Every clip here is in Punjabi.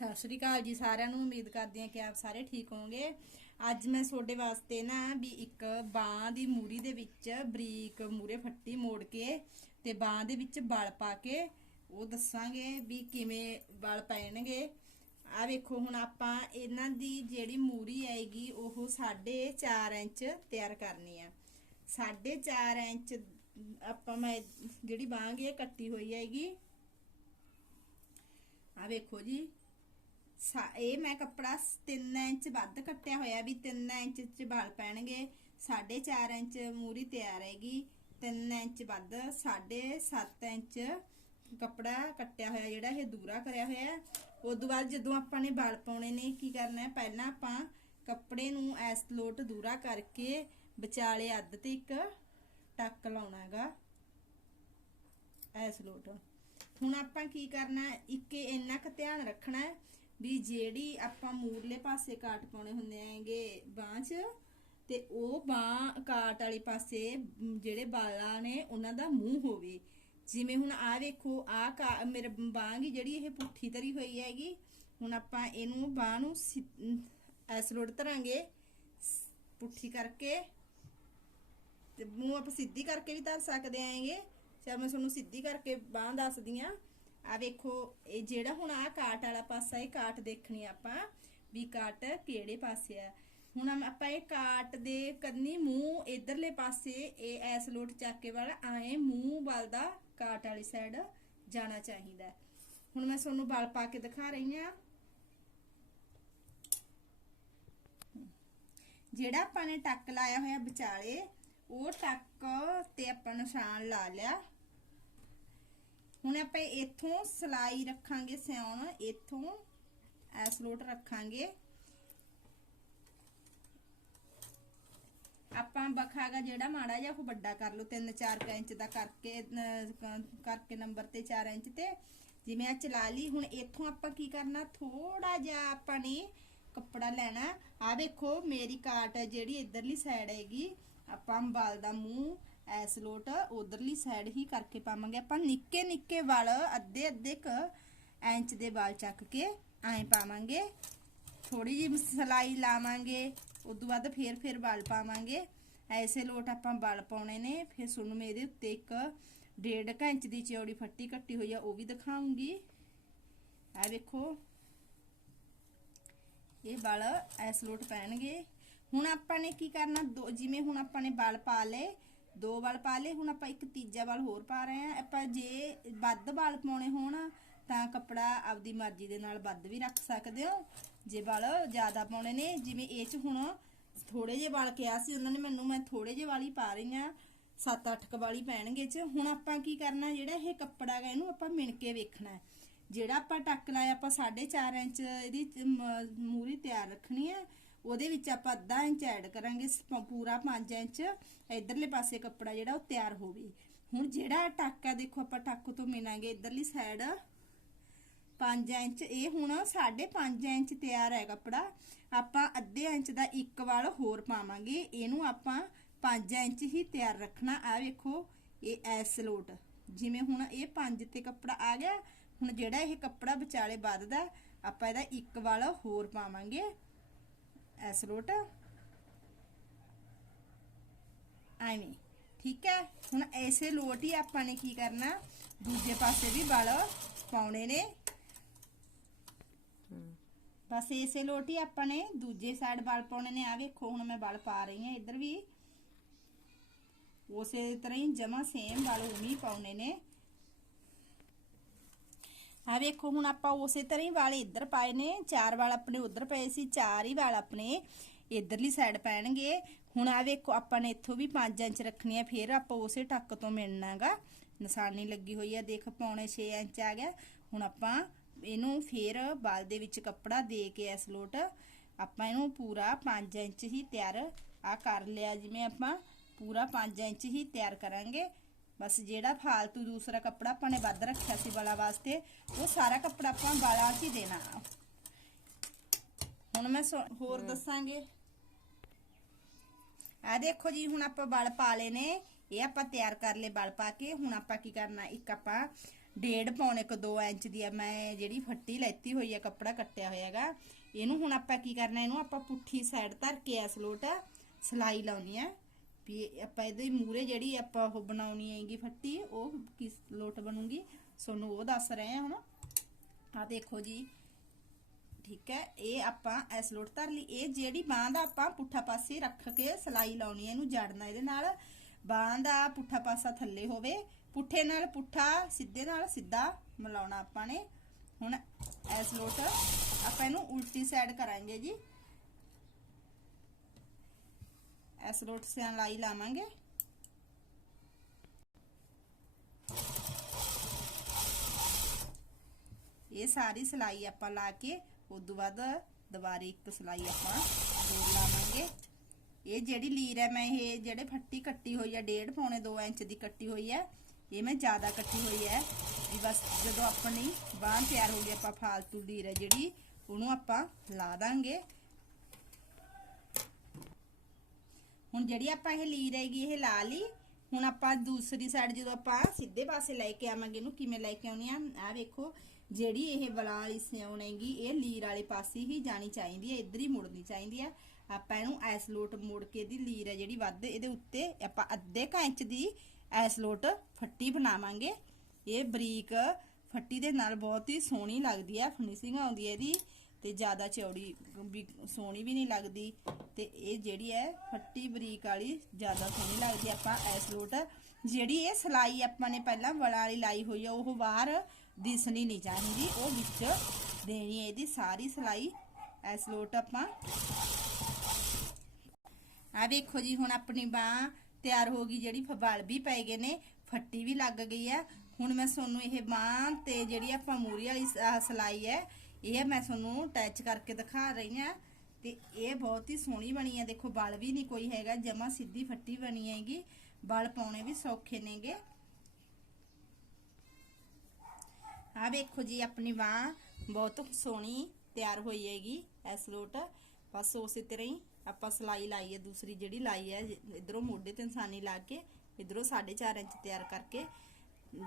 ਸਤਿ ਸ਼੍ਰੀ ਅਕਾਲ ਜੀ ਸਾਰਿਆਂ ਨੂੰ, ਉਮੀਦ ਕਰਦੇ ਹਾਂ ਕਿ ਆਪ ਸਾਰੇ ਠੀਕ ਹੋਵੋਗੇ। ਅੱਜ ਮੈਂ ਤੁਹਾਡੇ ਵਾਸਤੇ ਨਾ ਵੀ ਇੱਕ ਬਾਹ ਦੀ ਮੂਰੀ ਦੇ ਵਿੱਚ ਬਰੀਕ ਮੂਰੇ ਫੱਟੀ ਮੋੜ ਕੇ ਤੇ ਬਾਹ ਦੇ ਵਿੱਚ ਬਲ ਪਾ ਕੇ ਉਹ ਦੱਸਾਂਗੇ ਵੀ ਕਿਵੇਂ ਬਲ ਪੈਣਗੇ। ਆ ਵੇਖੋ, ਹੁਣ ਆਪਾਂ ਇਹਨਾਂ ਦੀ ਜਿਹੜੀ ਮੂਰੀ ਆਏਗੀ, ਉਹ 4.5 ਇੰਚ ਤਿਆਰ ਕਰਨੀ ਆ। 4.5 ਇੰਚ ਆਪਾਂ ਮੈਂ ਜਿਹੜੀ ਬਾਂਹ ਇਹ ਕੱਟੀ ਹੋਈ ਹੈਗੀ। ਆ ਵੇਖੋ ਜੀ ਇਹ ਮੈਂ ਕੱਪੜਾ 3 ਇੰਚ ਵੱਧ ਕੱਟਿਆ ਹੋਇਆ ਵੀ 3 ਇੰਚ ਚ ਵਾਲ ਪੈਣਗੇ 4.5 ਇੰਚ ਮੂਰੀ ਤਿਆਰ ਹੈਗੀ 3 ਇੰਚ ਵੱਧ 7.5 ਇੰਚ ਕੱਪੜਾ ਕੱਟਿਆ ਹੋਇਆ ਜਿਹੜਾ ਇਹ ਦੂਰਾ ਕਰਿਆ ਹੋਇਆ ਹੈ। ਉਦੋਂ ਬਾਅਦ ਜਦੋਂ ਆਪਾਂ ਨੇ ਵਾਲ ਪਾਉਣੇ ਨੇ, ਕੀ ਕਰਨਾ ਹੈ? ਪਹਿਲਾਂ ਆਪਾਂ ਕੱਪੜੇ ਨੂੰ ਐਸ ਲੋਟ ਦੂਰਾ ਕਰਕੇ ਵਿਚਾਲੇ ਅੱਧ ਤੇ ਇੱਕ ਟੱਕ ਲਾਉਣਾ ਹੈਗਾ। ਐਸ ਲੋਟ। ਹੁਣ ਆਪਾਂ ਕੀ ਕਰਨਾ ਇੱਕ ਇੰਨਾ ਕੁ ਧਿਆਨ ਰੱਖਣਾ ਹੈ ਵੀ ਜਿਹੜੀ ਆਪਾਂ ਮੂਰਲੇ ਪਾਸੇ ਕਾਟ ਪਾਉਣੇ ਹੁੰਦੇ ਆਂਗੇ ਬਾਂਹ 'ਚ, ਤੇ ਉਹ ਬਾਂਹ ਕਾਟ ਵਾਲੇ ਪਾਸੇ ਜਿਹੜੇ ਬਾਲਾਂ ਨੇ ਉਹਨਾਂ ਦਾ ਮੂੰਹ ਹੋਵੇ। ਜਿਵੇਂ ਹੁਣ ਆ ਵੇਖੋ ਆ ਮੇਰੇ ਬਾਂਹ ਦੀ ਜਿਹੜੀ ਇਹ ਪੁੱਠੀ ਤਰੀ ਹੋਈ ਹੈਗੀ, ਹੁਣ ਆਪਾਂ ਇਹਨੂੰ ਬਾਂਹ ਨੂੰ ਐਸ ਲੋਟ ਧਰਾਂਗੇ ਪੁੱਠੀ ਕਰਕੇ। ਤੇ ਮੂੰਹ ਆਪਾਂ ਸਿੱਧੀ ਕਰਕੇ ਵੀ ਧਰ ਸਕਦੇ ਆਂਗੇ ਚਲ ਮੈਂ ਤੁਹਾਨੂੰ ਸਿੱਧੀ ਕਰਕੇ ਬਾਹ ਦੱਸਦੀ ਆ ਆ ਵੇਖੋ, ਇਹ ਜਿਹੜਾ ਹੁਣ ਆ ਕਾਟ ਵਾਲਾ ਪਾਸਾ, ਇਹ ਕਾਟ ਦੇਖਣੀ ਆਪਾਂ ਵੀ ਕਾਟ ਕਿਹੜੇ ਪਾਸੇ ਆ। ਹੁਣ ਆਪਾਂ ਇਹ ਕਾਟ ਦੇ ਕੰਨੀ ਮੂੰਹ ਇਧਰਲੇ ਪਾਸੇ ਇਹ ਐਸ ਲੋਟ ਚੱਕੇ ਵਾਲਾ, ਆਏ ਮੂੰਹ ਵੱਲ ਦਾ ਕਾਟ ਵਾਲੀ ਸਾਈਡ ਜਾਣਾ ਚਾਹੀਦਾ ਹੁਣ ਮੈਂ ਤੁਹਾਨੂੰ ਬਲ ਪਾ ਕੇ ਦਿਖਾ ਰਹੀ ਆ ਜਿਹੜਾ ਆਪਾਂ ਨੇ ਟੱਕ ਲਾਇਆ ਹੋਇਆ ਵਿਚਾਲੇ, ਉਹ ਟੱਕ ਤੇ ਆਪਾਂ ਨਿਸ਼ਾਨ ਲਾ ਲਿਆ। ਹੁਣ ਆਪਾਂ ਇੱਥੋਂ ਸਲਾਈ ਰੱਖਾਂਗੇ ਸਿਉਣ, ਇੱਥੋਂ ਐਸ ਲੋਟ ਰੱਖਾਂਗੇ। ਆਪਾਂ ਬਖਾਗਾ ਜਿਹੜਾ ਮਾੜਾ ਜਿਹਾ, ਉਹ ਵੱਡਾ ਕਰ ਲਓ 3-4 ਇੰਚ ਦਾ ਕਰਕੇ ਕਰਕੇ ਨੰਬਰ ਤੇ 4 ਇੰਚ ਤੇ। ਜਿਵੇਂ ਆ ਚਲਾ ਲਈ, ਹੁਣ ਇੱਥੋਂ ਆਪਾਂ ਕੀ ਕਰਨਾ ਥੋੜਾ ਜਿਹਾ ਆਪਾਂ ਨੇ ਕੱਪੜਾ ਲੈਣਾ। ਆ ਵੇਖੋ ਮੇਰੀ ਕਾਟ ਜਿਹੜੀ ਇਧਰਲੀ ਸਾਈਡ ਹੈਗੀ। ਆਪਾਂ ਅੰਬਾਲ ਦਾ ਮੂੰਹ ਐਸ ਲੋਟ ਉਧਰਲੀ ਸਾਈਡ ਹੀ ਕਰਕੇ ਪਾਵਾਂਗੇ। ਆਪਾਂ ਨਿੱਕੇ ਨਿੱਕੇ ਵਾਲ ਅੱਧੇ ਅੱਧੇ ਕ ਇੰਚ ਦੇ ਵਾਲ ਚੱਕ ਕੇ ਐਂ ਪਾਵਾਂਗੇ। ਥੋੜੀ ਜਿਹੀ ਸਲਾਈ ਲਾਵਾਂਗੇ, ਉਦੋਂ ਬਾਅਦ ਫੇਰ ਫੇਰ ਵਾਲ ਪਾਵਾਂਗੇ। ਐਸੇ ਲੋਟ ਆਪਾਂ ਵਾਲ ਪਾਉਣੇ ਨੇ। ਫਿਰ ਤੁਹਾਨੂੰ ਮੈਂ ਇਹਦੇ ਉੱਤੇ ਇੱਕ ਡੇਢ ਕੁ ਇੰਚ ਦੀ ਚੌੜੀ ਫੱਟੀ ਕੱਟੀ ਹੋਈ ਆ, ਉਹ ਵੀ ਦਿਖਾਉਂਗੀ। ਆ ਵੇਖੋ। ਇਹ ਵਾਲ ਐਸ ਲੋਟ ਪੈਣਗੇ। ਹੁਣ ਆਪਾਂ ਨੇ ਕੀ ਕਰਨਾ? ਦੋ, ਜਿਵੇਂ ਹੁਣ ਆਪਾਂ ਨੇ ਵਾਲ ਪਾ ਲਏ ਦੋ ਵਾਲ ਪਾ ਲਏ, ਹੁਣ ਆਪਾਂ ਇੱਕ ਤੀਜਾ ਵਾਲ ਹੋਰ ਪਾ ਰਹੇ ਆ ਆਪਾਂ ਜੇ ਵੱਧ ਵਾਲ ਪਾਉਣੇ ਹੋਣ, ਤਾਂ ਕੱਪੜਾ ਆਪਦੀ ਮਰਜ਼ੀ ਦੇ ਨਾਲ ਵੱਧ ਵੀ ਰੱਖ ਸਕਦੇ ਹੋ। ਜੇ ਵਾਲ ਜ਼ਿਆਦਾ ਪਾਉਣੇ ਨੇ, ਜਿਵੇਂ ਇਹ ਚ ਹੁਣ ਥੋੜੇ ਜਿਹੇ ਵਾਲ ਕਿਹਾ ਸੀ, ਉਹਨਾਂ ਨੇ ਮੈਨੂੰ ਮੈਂ ਥੋੜੇ ਜਿਹੇ ਵਾਲੀ ਪਾ ਰਹੀ ਆ 7-8 ਕ ਵਾਲੀ ਪੈਣਗੇ ਚ। ਹੁਣ ਆਪਾਂ ਕੀ ਕਰਨਾ, ਜਿਹੜਾ ਇਹ ਕੱਪੜਾ ਹੈ ਇਹਨੂੰ ਆਪਾਂ ਮਿਣ ਕੇ ਵੇਖਣਾ ਹੈ। ਜਿਹੜਾ ਆਪਾਂ ਟੱਕ ਲਾਇਆ, ਆਪਾਂ 4.5 ਇੰਚ ਇਹਦੀ ਮੂਰੀ ਤਿਆਰ ਰੱਖਣੀ ਹੈ। ਉਹਦੇ ਵਿੱਚ ਆਪਾਂ ਅੱਧਾ ਇੰਚ ਐਡ ਕਰਾਂਗੇ ਸ- ਪੂਰਾ 5 ਇੰਚ ਇਧਰਲੇ ਪਾਸੇ ਕੱਪੜਾ ਜਿਹੜਾ ਉਹ ਤਿਆਰ ਹੋਵੇ। ਹੁਣ ਜਿਹੜਾ ਟੱਕ ਆ, ਦੇਖੋ ਆਪਾਂ ਟੱਕ ਤੋਂ ਮਿਲਾਂਗੇ ਇਧਰਲੀ ਸਾਈਡ 5 ਇੰਚ, ਇਹ ਹੁਣ 5.5 ਇੰਚ ਤਿਆਰ ਹੈ ਕੱਪੜਾ। ਆਪਾਂ ਅੱਧੇ ਇੰਚ ਦਾ ਇੱਕ ਵਾਲ ਹੋਰ ਪਾਵਾਂਗੇ। ਇਹਨੂੰ ਆਪਾਂ 5 ਇੰਚ ਹੀ ਤਿਆਰ ਰੱਖਣਾ। ਆ ਵੇਖੋ, ਇਹ ਐਸ ਲੋਟ। ਜਿਵੇਂ ਹੁਣ ਇਹ 5 ਤੇ ਕੱਪੜਾ ਆ ਗਿਆ, ਹੁਣ ਜਿਹੜਾ ਇਹ ਕੱਪੜਾ ਵਿਚਾਲੇ ਵੱਧਦਾ, ਆਪਾਂ ਇਹਦਾ ਇੱਕ ਵਾਲ ਹੋਰ ਪਾਵਾਂਗੇ। ਐਸ ਲੋਟ ਐਵੇਂ ਠੀਕ ਹੈ ਹੁਣ ਐਸੇ ਲੋਟ ਹੀ ਆਪਾਂ ਨੇ ਕੀ ਕਰਨਾ ਦੂਜੇ ਪਾਸੇ ਵੀ ਵਾਲ ਪਾਉਣੇ ਨੇ ਬਸ ਇਸੇ ਲੋਟ ਹੀ ਆਪਾਂ ਨੇ ਦੂਜੇ ਸਾਈਡ ਵਾਲ ਪਾਉਣੇ ਨੇ ਆ ਵੇਖੋ ਹੁਣ ਮੈਂ ਵਾਲ ਪਾ ਰਹੀ ਹਾਂ ਇੱਧਰ ਵੀ ਉਸੇ ਤਰ੍ਹਾਂ ਹੀ ਜਮਾ ਸੇਮ ਵਾਲ ਉਵੇਂ ਹੀ ਪਾਉਣੇ ਨੇ ਆ ਵੇਖੋ, ਹੁਣ ਆਪਾਂ ਉਸੇ ਤਰ੍ਹਾਂ ਹੀ ਵਾਲ ਇੱਧਰ ਪਾਏ ਨੇ। ਚਾਰ ਵਾਲ ਆਪਣੇ ਉੱਧਰ ਪਏ ਸੀ, ਚਾਰ ਹੀ ਵਾਲ ਆਪਣੇ ਇੱਧਰਲੀ ਸਾਈਡ ਪੈਣਗੇ। ਹੁਣ ਆ ਵੇਖੋ, ਆਪਾਂ ਨੇ ਇੱਥੋਂ ਵੀ 5 ਇੰਚ ਰੱਖਣੀ ਆ, ਫਿਰ ਆਪਾਂ ਉਸੇ ਟੱਕ ਤੋਂ ਮਿਲਣਾਗਾ ਨਿਸ਼ਾਨੀ ਲੱਗੀ ਹੋਈ ਆ, ਦੇਖ ਪੌਣੇ 6 ਇੰਚ ਆ ਗਿਆ। ਹੁਣ ਆਪਾਂ ਇਹਨੂੰ ਫਿਰ ਬਾਲ ਦੇ ਵਿੱਚ ਕੱਪੜਾ ਦੇ ਕੇ ਇਸ ਲੋਟ ਆਪਾਂ ਇਹਨੂੰ ਪੂਰਾ 5 ਇੰਚ ਹੀ ਤਿਆਰ ਆ ਕਰ ਲਿਆ। ਜਿਵੇਂ ਆਪਾਂ ਪੂਰਾ 5 ਇੰਚ ਹੀ ਤਿਆਰ ਕਰਾਂਗੇ। ਬਸ ਜਿਹੜਾ ਫਾਲਤੂ ਦੂਸਰਾ ਕੱਪੜਾ ਆਪਾਂ ਨੇ ਵੱਧ ਰੱਖਿਆ ਸੀ ਵਾਲਾ ਵਾਸਤੇ ਉਹ ਸਾਰਾ ਕੱਪੜਾ ਆਪਾਂ ਵਾਲਾਂ 'ਚ ਹੀ ਦੇਣਾ। ਹੁਣ ਮੈਂ ਹੋਰ ਦੱਸਾਂਗੇ। ਆ ਦੇਖੋ ਜੀ ਹੁਣ ਆਪਾਂ ਵਲ ਪਾ ਲਏ ਨੇ। ਇਹ ਆਪਾਂ ਤਿਆਰ ਕਰ ਲਏ ਵਲ ਪਾ ਕੇ। ਹੁਣ ਆਪਾਂ ਕੀ ਕਰਨਾ ਇੱਕ ਆਪਾਂ ਡੇਢ ਪੌਣੇ ਕ 2 ਇੰਚ ਦੀ ਆ ਮੈਂ ਜਿਹੜੀ ਫੱਟੀ ਲੈਤੀ ਹੋਈ ਆ ਕੱਪੜਾ ਕੱਟਿਆ ਹੋਇਆ ਹੈਗਾ। ਇਹਨੂੰ ਹੁਣ ਆਪਾਂ ਕੀ ਕਰਨਾ ਇਹਨੂੰ ਆਪਾਂ ਪੁੱਠੀ ਸਾਈਡ ਧਰ ਕੇ ਐਸ ਲੋਟ ਸਲਾਈ ਲਾਉਣੀ ਆ। ਵੀ ਆਪਾਂ ਇਹਦੇ ਮੂਰੇ ਜਿਹੜੀ ਆਪਾਂ ਉਹ ਬਣਾਉਣੀ ਹੈਗੀ ਫੱਟੀ, ਉਹ ਕਿਸ ਲੋਟ ਬਣੂਗੀ? ਤੁਹਾਨੂੰ ਉਹ ਦੱਸ ਰਹੇ ਆ ਹੁਣ। ਆ ਦੇਖੋ ਜੀ। ਠੀਕ ਹੈ, ਇਹ ਆਪਾਂ ਐਸ ਲੋਟ ਧਰ ਲਈ। ਇਹ ਜਿਹੜੀ ਬਾਹ ਦਾ ਆਪਾਂ ਪੁੱਠਾ ਪਾਸੇ ਰੱਖ ਕੇ ਸਲਾਈ ਲਾਉਣੀ ਹੈ, ਇਹਨੂੰ ਜੜਨਾ ਇਹਦੇ ਨਾਲ। ਬਾਹ ਦਾ ਪੁੱਠਾ ਪਾਸਾ ਥੱਲੇ ਹੋਵੇ। ਪੁੱਠੇ ਨਾਲ ਪੁੱਠਾ, ਸਿੱਧੇ ਨਾਲ ਸਿੱਧਾ ਮਿਲਾਉਣਾ ਆਪਾਂ ਨੇ। ਹੁਣ ਐਸ ਲੋਟ ਆਪਾਂ ਇਹਨੂੰ ਉਲਟੀ ਸਾਈਡ ਕਰਾਂਗੇ ਜੀ। ਐਸ ਲੋਟ ਸਲਾਈ ਲਾਵਾਂਗੇ। ਇਹ ਸਾਰੀ ਸਲਾਈ ਆਪਾਂ ਲਾ ਕੇ ਉਸ ਤੋਂ ਬਾਅਦ ਦੁਬਾਰੇ ਇੱਕ ਸਲਾਈ ਆਪਾਂ ਹੋਰ ਲਾਵਾਂਗੇ। ਇਹ ਜਿਹੜੀ ਲੀਰ ਹੈ, ਮੈਂ ਇਹ ਜਿਹੜੇ ਫੱਟੀ ਕੱਟੀ ਹੋਈ ਹੈ, ਡੇਢ ਪੌਣੇ 2 ਇੰਚ ਦੀ ਕੱਟੀ ਹੋਈ ਹੈ, ਇਹ ਮੈਂ ਜ਼ਿਆਦਾ ਕੱਟੀ ਹੋਈ ਹੈ। ਵੀ ਬਸ ਜਦੋਂ ਆਪਣੀ ਬਾਂਹ ਤਿਆਰ ਹੋ ਗਈ, ਆਪਾਂ ਫਾਲਤੂ ਲੀਰ ਹੈ ਜਿਹੜੀ, ਉਹਨੂੰ ਆਪਾਂ ਲਾ ਦਾਂਗੇ। ਹੁਣ ਜਿਹੜੀ ਆਪਾਂ ਇਹ ਲੀਰ ਹੈਗੀ ਇਹ ਲਾ ਲਈ, ਹੁਣ ਆਪਾਂ ਦੂਸਰੀ ਸਾਈਡ ਜਦੋਂ ਆਪਾਂ ਸਿੱਧੇ ਪਾਸੇ ਲੈ ਕੇ ਆਵਾਂਗੇ ਇਹਨੂੰ ਕਿਵੇਂ ਲੈ ਕੇ ਆਉਣੀ ਆ ਆ ਵੇਖੋ, ਜਿਹੜੀ ਇਹ ਬਲਾਂ ਵਾਲੀ ਸਿਉਣ ਹੈਗੀ, ਇਹ ਲੀਰ ਵਾਲੇ ਪਾਸੇ ਹੀ ਜਾਣੀ ਚਾਹੀਦੀ ਹੈ, ਇੱਧਰ ਹੀ ਮੁੜਨੀ ਚਾਹੀਦੀ ਹੈ ਆਪਾਂ ਇਹਨੂੰ ਐਸਲੋਟ ਮੋੜ ਕੇ ਦੀ ਲੀਰ ਹੈ ਜਿਹੜੀ ਵੱਧ, ਇਹਦੇ ਉੱਤੇ ਆਪਾਂ ਅੱਧੇ ਕੁ ਇੰਚ ਦੀ ਐਸਲੋਟ ਫੱਟੀ ਬਣਾਵਾਂਗੇ। ਇਹ ਬਰੀਕ ਫੱਟੀ ਦੇ ਨਾਲ ਬਹੁਤ ਹੀ ਸੋਹਣੀ ਲੱਗਦੀ ਹੈ, ਫਿਨਿਸ਼ਿੰਗ ਆਉਂਦੀ ਹੈ ਇਹਦੀ। ਤੇ ਜ਼ਿਆਦਾ ਚੌੜੀ ਵੀ ਸੋਹਣੀ ਵੀ ਨਹੀਂ ਲੱਗਦੀ ਤੇ ਇਹ ਜਿਹੜੀ ਹੈ ਫੱਟੀ ਬਰੀਕ ਵਾਲੀ ਜ਼ਿਆਦਾ ਸੋਹਣੀ ਲੱਗਦੀ ਆਪਾਂ ਐਸ ਲੋਟ ਜਿਹੜੀ ਇਹ ਸਲਾਈ ਆਪਾਂ ਨੇ ਪਹਿਲਾਂ ਵਲਾ ਵਾਲੀ ਲਾਈ ਹੋਈ ਆ, ਉਹ ਬਾਹਰ ਦਿਸਣੀ ਨਹੀਂ ਚਾਹੀਦੀ। ਉਹ ਵਿੱਚ ਦੇਣੀ ਹੈ ਇਹਦੀ ਸਾਰੀ ਸਲਾਈ। ਐਸ ਲੋਟ ਆਪਾਂ ਆ ਵੇਖੋ ਜੀ, ਹੁਣ ਆਪਣੀ ਬਾਹ ਤਿਆਰ ਹੋ ਗਈ, ਜਿਹੜੀ ਫਵਾਲ ਵੀ ਪੈ ਗਏ ਨੇ, ਫੱਟੀ ਵੀ ਲੱਗ ਗਈ ਹੈ। ਹੁਣ ਮੈਂ ਤੁਹਾਨੂੰ ਇਹ ਬਾਹ ਤੇ ਜਿਹੜੀ ਆਪਾਂ ਮੂਰੀ ਵਾਲੀ ਸ- ਸਲਾਈ ਹੈ ਇਹ ਮੈਂ ਤੁਹਾਨੂੰ ਅਟੈਚ ਕਰਕੇ ਦਿਖਾ ਰਹੀ ਹਾਂ ਤੇ ਇਹ ਬਹੁਤ ਹੀ ਸੋਹਣੀ ਬਣੀ ਹੈ ਦੇਖੋ, ਬਲ ਵੀ ਨਹੀਂ ਕੋਈ ਹੈਗਾ, ਜਮਾ ਸਿੱਧੀ ਫੱਟੀ ਬਣੀ ਹੈਗੀ। ਬਲ ਪਾਉਣੇ ਵੀ ਸੌਖੇ ਨੇਗੇ। ਆ ਵੇਖੋ ਜੀ, ਆਪਣੀ ਬਾਹ ਬਹੁਤ ਸੋਹਣੀ ਤਿਆਰ ਹੋਈ ਹੈਗੀ ਐਸ ਲੋਟ ਬਸ ਉਸੇ ਤਰ੍ਹਾਂ ਹੀ ਆਪਾਂ ਸਲਾਈ ਲਾਈ ਹੈ ਦੂਸਰੀ ਜਿਹੜੀ ਲਾਈ ਹੈ ਇਧਰੋਂ ਮੋਢੇ ਤੇ ਨਿਸ਼ਾਨੀ ਲਾ ਕੇ, ਇਧਰੋਂ 4.5 ਇੰਚ ਤਿਆਰ ਕਰਕੇ,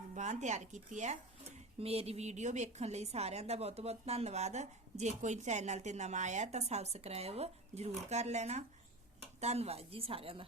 ਬਾਹ ਤਿਆਰ ਕੀਤੀ ਹੈ ਮੇਰੀ ਵੀਡੀਓ ਵੇਖਣ ਲਈ ਸਾਰਿਆਂ ਦਾ ਬਹੁਤ ਬਹੁਤ ਧੰਨਵਾਦ। ਜੇ ਕੋਈ ਚੈਨਲ ਤੇ ਨਵਾਂ ਆਇਆ ਤਾਂ ਸਬਸਕ੍ਰਾਈਬ ਜ਼ਰੂਰ ਕਰ ਲੈਣਾ। ਧੰਨਵਾਦ ਜੀ ਸਾਰਿਆਂ ਦਾ।